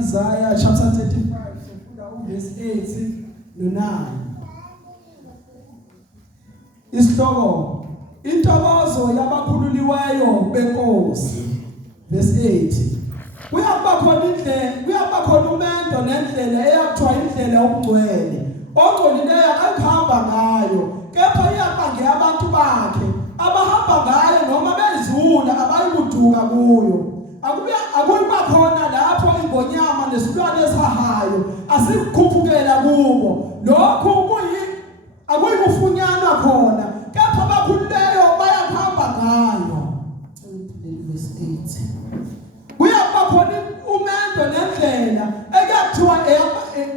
Isaiah chapter 35 sifunda verse 8 no 9. Isihloko intokozo yabakhululiweyo benkosi. Verse 8. Kuyaba khona umendo nendlela eyakuthiwa indlela yokungcwele. Ongcolileyo akuhamba ngayo, kepha iyabange abantu bakhe abahamba ngayo noma bezula abayikuduka kuyo. Akuyiba khona lapho ingonyama nesilwane esihahayo asikukhuphukela kubo. Lokhu akuyikufunyanwa khona, kepha abakhululeyo bayahamba ngayo. Verse 8. Kuyaba khona umendo nendlela ekuthiwa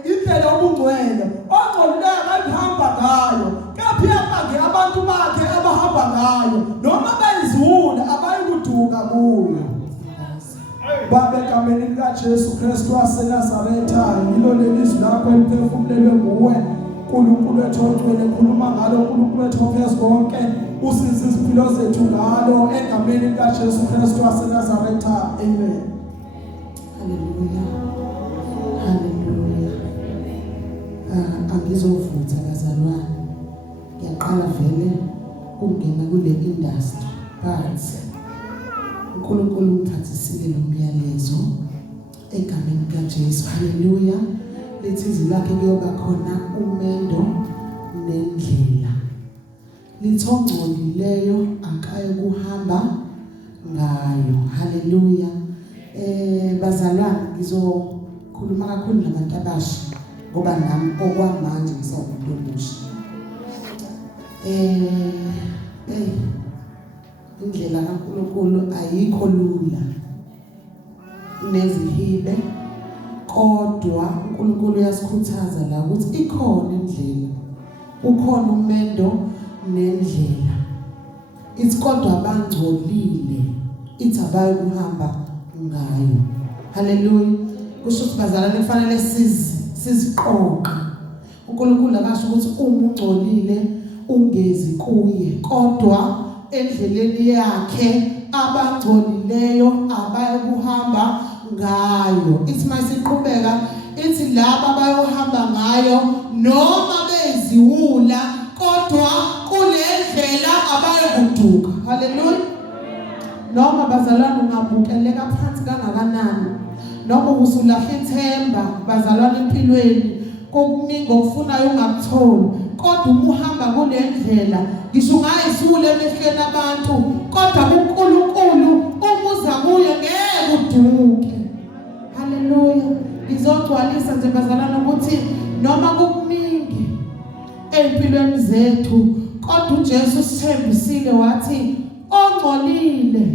indlela yobungcwele. Ongcolileyo akahamba ngayo, kepha iyabange abantu bakhe abahamba ngayo noma bezula abayikuduka kuyo. Baba egameni likaJesu Kristu waseNazaretha, yilo lelizwi lakho eliphefumulelwe nguwe. uNkulunkulu wethu ogcwele, khuluma ngalo uNkulunkulu wethu ophezu konke, usize izimpilo zethu ngalo egameni likaJesu Kristu waseNazaretha. Amen. Hallelujah. Hallelujah. Angizovutha bazalwane. Ngiyaqala vele ukungena kule industry, but uNkulunkulu ngithathisile lo myalezo egameni likaJesu. Hallelujah. Lethi izwi lakhe kuyoba khona umendo nendlela. Lithongcolileyo akaye kuhamba ngayo. Hallelujah. Bazalwane, ngizokhuluma kakhulu nabantu abasha ngoba nami okwamanje ngisawumuntu omusha. Indlela kaNkulunkulu ayikho lula, nezihibe, kodwa uNkulunkulu uyasikhuthaza la ukuthi ikhona indlela, ukhona umendo nendlela. Ithi kodwa abangcolile ithi abayikuhamba ngayo. Hallelujah. Kusho ukuthi bazalwane kufanele siziqoqe. uNkulunkulu akasho ukuthi uma ungcolile ungezi kuye, kodwa endleleni yakhe abangcolileyo abayikuhamba ngayo. Ithi masiqhubeka ithi laba abayohamba ngayo noma beziwula, kodwa kule ndlela abayekuduka. Hallelujah. Noma bazalwane ungabukeleka phansi kangakanani, noma usulahle ithemba bazalwane empilweni, kokuningi okufunayo ungakutholi, kodwa uma uhamba kule ndlela ngisho ungayisule emehlweni abantu, kodwa uNkulunkulu umuza kuye ngeke uduke. Hallelujah. Ngizogcwalisa nje bazalwane ukuthi noma kukuningi empilweni zethu, kodwa uJesu sithembisile wathi ongcolile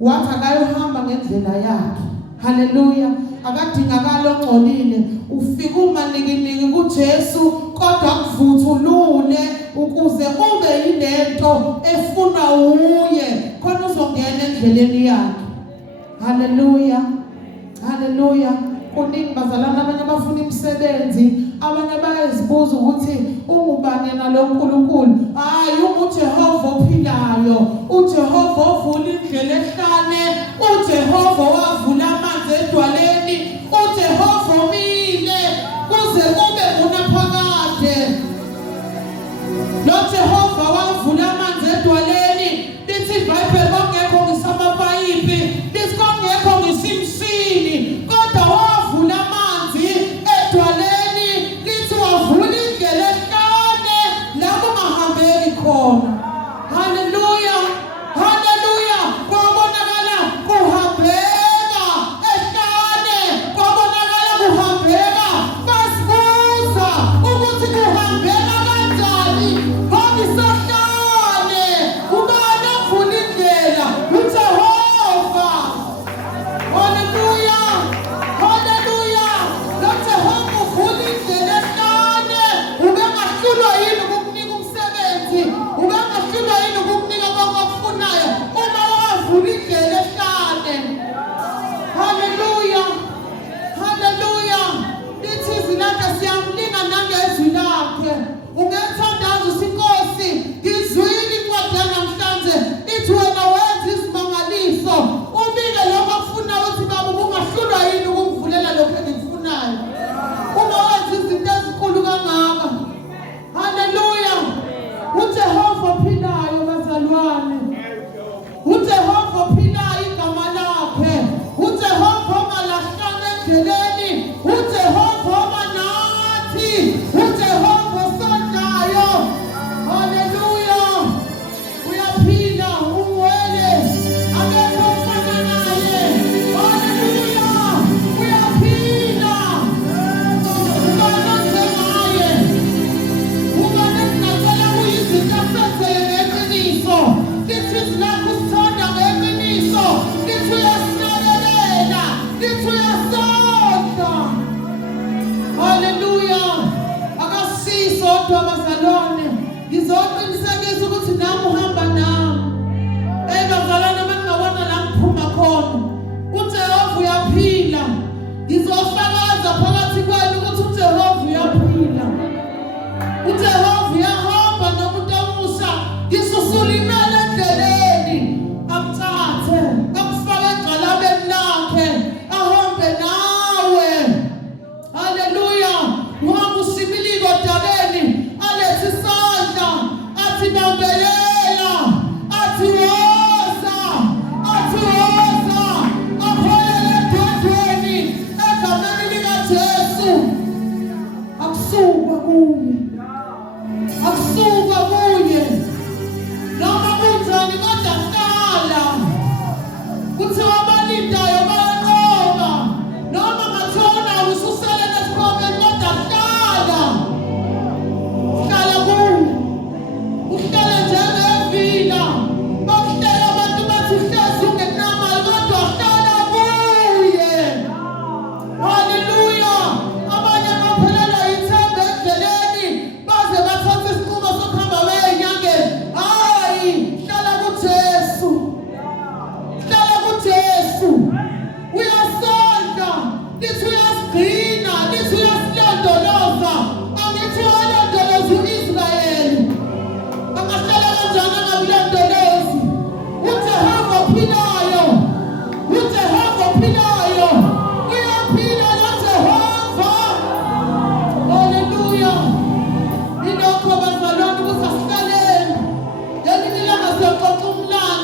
wathi akayohamba ngendlela yakhe. Hallelujah. Akadingakala ongcolile, ufika umanikiniki kuJesu, kodwa kuvuthulule ukuze ube yilento efuna uye khona uzongena endleleni yakhe. Hallelujah. Hallelujah. Kuningi bazalwane abanye abafuna imisebenzi, abanye bayazibuza ukuthi ungubani yena lo uNkulunkulu. Hayi, uJehova ophilayo, uJehova ovula indlela ehlane, uJehova wavula amanzi edwaleni, uJehova omile kuze kube kunaphakade. Lo Jehova wavula amanzi edwaleni, lithi iBhayibheli kongekho ngisamapayipi, lithi kongekho ngisimshini, kodwa wavula amanzi edwaleni, lithi wavula indlela ehlane la kungahambeki khona. Hallelujah. Hallelujah.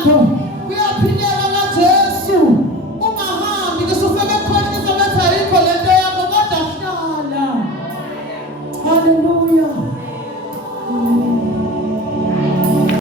yakho